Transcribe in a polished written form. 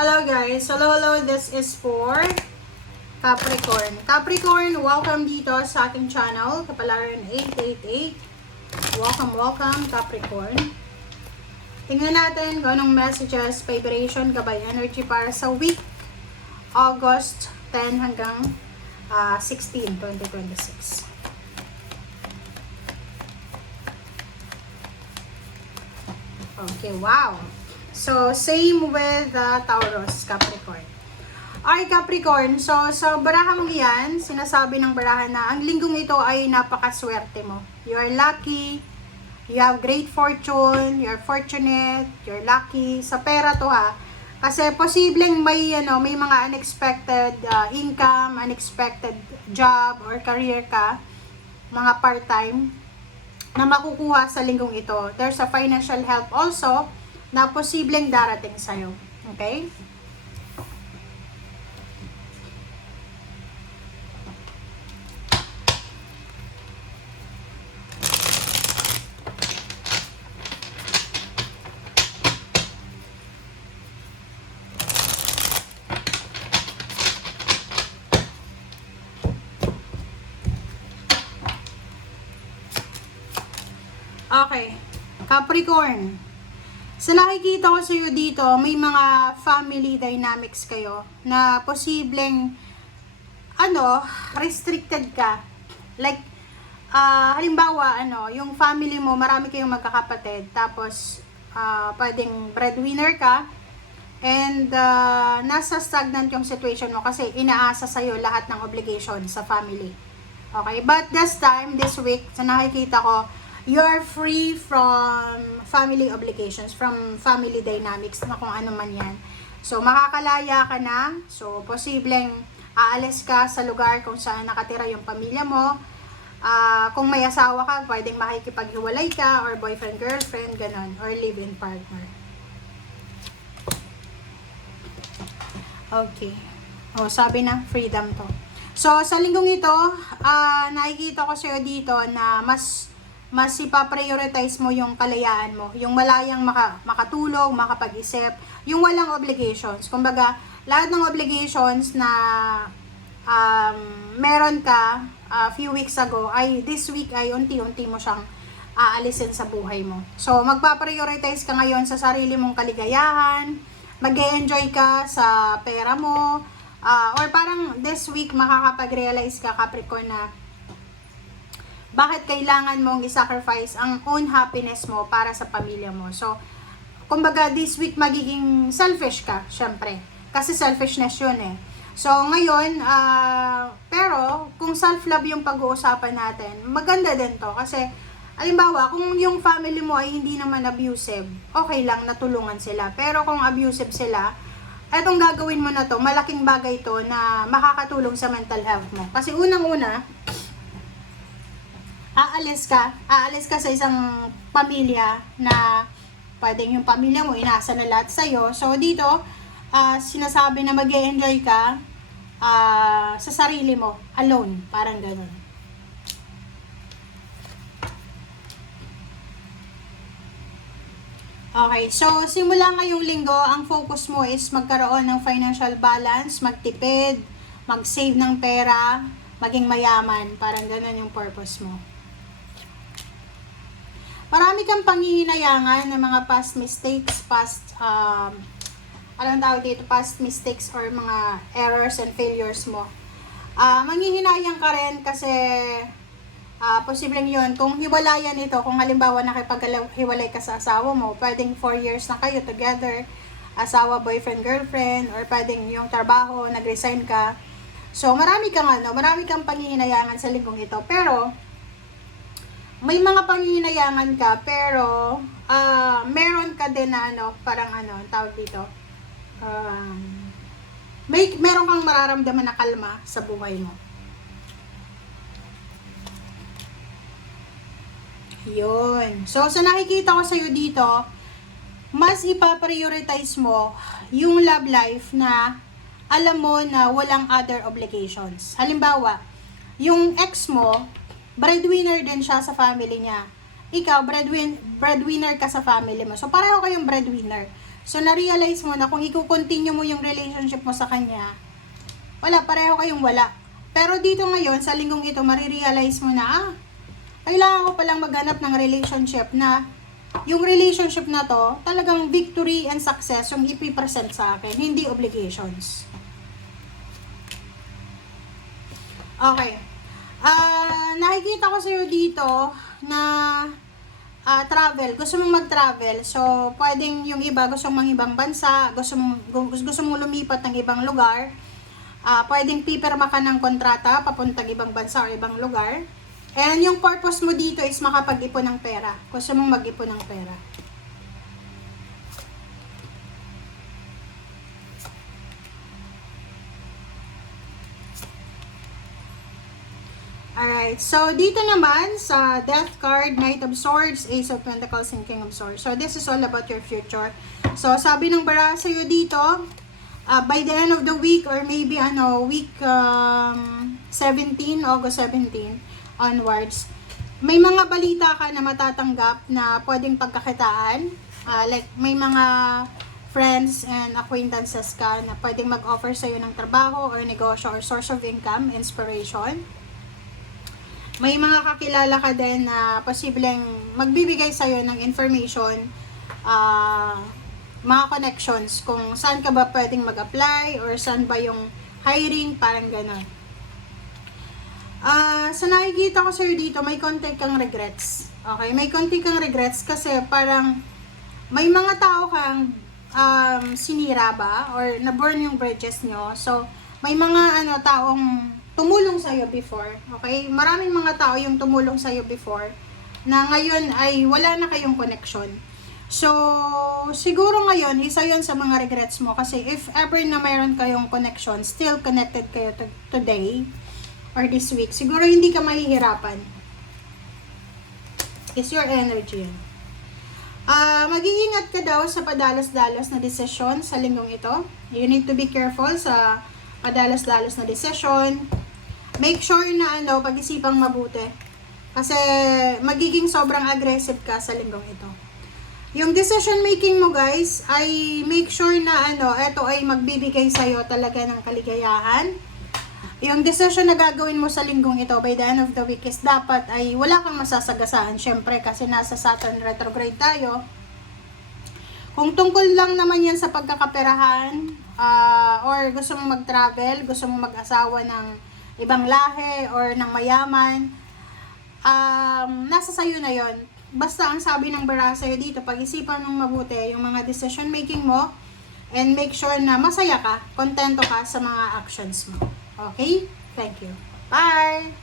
Hello guys, hello, this is for Capricorn. Capricorn, welcome dito sa ating channel, Kapalaran 888. Welcome Capricorn. Tingnan natin kung anong messages, vibration, gabay, energy para sa week August 10 hanggang 16, 2026. Okay, wow. So, same with Taurus, Capricorn. Alright, Capricorn. So, sa barahang yan, sinasabi ng barahan na ang linggong ito ay napakaswerte mo. You are lucky, you have great fortune, you are fortunate, you're lucky. Sa pera to ha. Kasi posibleng may mga unexpected income, unexpected job or career ka, mga part-time na makukuha sa linggong ito. There's a financial help also na posibleng darating sa'yo. Okay? Okay. Capricorn. Sa nakikita ko sa iyo dito, may mga family dynamics kayo na posibleng restricted ka. Like halimbawa, yung family mo, marami kayong magkakapatid, tapos pwedeng breadwinner ka and nasa stagnant yung situation mo kasi inaasa sa iyo lahat ng obligation sa family. Okay, but this week, sa nakikita ko, you are free from family obligations, from family dynamics na kung ano man yan. So, makakalaya ka na. So, posibleng aalis ka sa lugar kung saan nakatira yung pamilya mo. Kung may asawa ka, pwedeng makikipaghiwalay ka, or boyfriend, girlfriend, ganon, or live-in partner. Okay. Sabi na, freedom to. So, sa linggong ito, nakikita ko sa'yo dito na mas ipa-prioritize mo yung kalayaan mo, yung malayang makatulog, makapag-isip, yung walang obligations. Kumbaga, lahat ng obligations na meron ka few weeks ago, ay this week ay unti-unti mo siyang aalisin sa buhay mo. So, magpa-prioritize ka ngayon sa sarili mong kaligayahan, mag-e-enjoy ka sa pera mo, or parang this week makakapag-realize ka, Capricorn, na bakit kailangan mong i-sacrifice ang own happiness mo para sa pamilya mo. So, kumbaga this week magiging selfish ka, syempre. Kasi selfishness yun eh. So, ngayon, pero kung self-love yung pag-uusapan natin, maganda din to. Kasi, alimbawa, kung yung family mo ay hindi naman abusive, okay lang, natulungan sila. Pero kung abusive sila, etong gagawin mo na to, malaking bagay to na makakatulong sa mental health mo. Kasi unang-una, aalis ka sa isang pamilya na pwedeng yung pamilya mo inasa na lahat sa'yo. So dito, sinasabi na mag-e-enjoy ka sa sarili mo, alone, parang ganun. Okay, so simula ngayong linggo, ang focus mo is magkaroon ng financial balance, magtipid, mag-save ng pera, maging mayaman, parang ganun yung purpose mo. Marami kang panghihinayangan ng mga past mistakes, past mistakes or mga errors and failures mo. Manghihinayang ka rin kasi posibleng yun. Kung hiwalayan ito, kung halimbawa nakipaghiwalay ka sa asawa mo, pwedeng 4 years na kayo together, asawa, boyfriend, girlfriend, or pwedeng yung trabaho, nag-resign ka. So, marami kang panghihinayangan sa linggong ito. Pero, may mga panghihinayangan ka, pero meron ka din na tawag dito, meron kang mararamdaman na kalma sa buhay mo. Yun. So, sa nakikita ko sa'yo dito, mas ipaprioritize mo yung love life na alam mo na walang other obligations. Halimbawa, yung ex mo, breadwinner din siya sa family niya. Ikaw, breadwinner ka sa family mo. So, pareho kayong breadwinner. So, na-realize mo na kung i-continue mo yung relationship mo sa kanya, wala, pareho kayong wala. Pero dito ngayon, sa linggong ito, marirealize mo na, kailangan ko palang maghanap ng relationship na yung relationship na to, talagang victory and success yung ipipresent sa akin, hindi obligations. Okay. Nakikita ko sa'yo dito na travel. Gusto mong mag-travel. So, pwedeng yung iba gusto mong ibang bansa, gusto mong lumipat ng ibang lugar. Pwedeng pipirma ka ng kontrata papuntang ibang bansa o ibang lugar. And yung purpose mo dito is makapag-ipon ng pera. Gusto mong mag-ipon ng pera. Alright, so dito naman sa Death card, Knight of Swords, Ace of Pentacles, and King of Swords. So this is all about your future. So sabi ng bara sa'yo dito, by the end of the week or maybe week 17, August 17 onwards, may mga balita ka na matatanggap na pwedeng pagkakitaan. Like may mga friends and acquaintances ka na pwedeng mag-offer sa'yo ng trabaho or negosyo or source of income, inspiration. May mga kakilala ka din na posibleng magbibigay sa'yo ng information, mga connections, kung saan ka ba pwedeng mag-apply or saan ba yung hiring, parang gano'n. Sa nakikita ko sa'yo dito, may konti kang regrets. Okay? May konti kang regrets kasi parang may mga tao kang sinira ba or na-burn yung bridges nyo. So, may mga taong tumulong sa'yo before. Okay? Maraming mga tao yung tumulong sa'yo before na ngayon ay wala na kayong connection. So, siguro ngayon, isa yun sa mga regrets mo kasi if ever na mayroon kayong connection, still connected kayo today or this week, siguro hindi ka mahihirapan. It's your energy. Mag-iingat ka daw sa padalos-dalos na desisyon sa linggong ito. You need to be careful sa padalos-dalos na desisyon. Make sure na pag-isipang mabuti. Kasi magiging sobrang aggressive ka sa linggong ito. Yung decision making mo guys, ay make sure na ito ay magbibigay sa'yo talaga ng kaligayahan. Yung decision na gagawin mo sa linggong ito by the end of the week is dapat ay wala kang masasagasaan. Syempre kasi nasa Saturn retrograde tayo. Kung tungkol lang naman yan sa pagkakaperahan, or gusto mong mag-travel, gusto mong mag-asawa ng ibang lahi or ng mayaman, nasa sayo na yon. Basta ang sabi ng bara sa'yo dito, pag-isipan mong mabuti yung mga decision making mo and make sure na masaya ka, kontento ka sa mga actions mo. Okay? Thank you. Bye!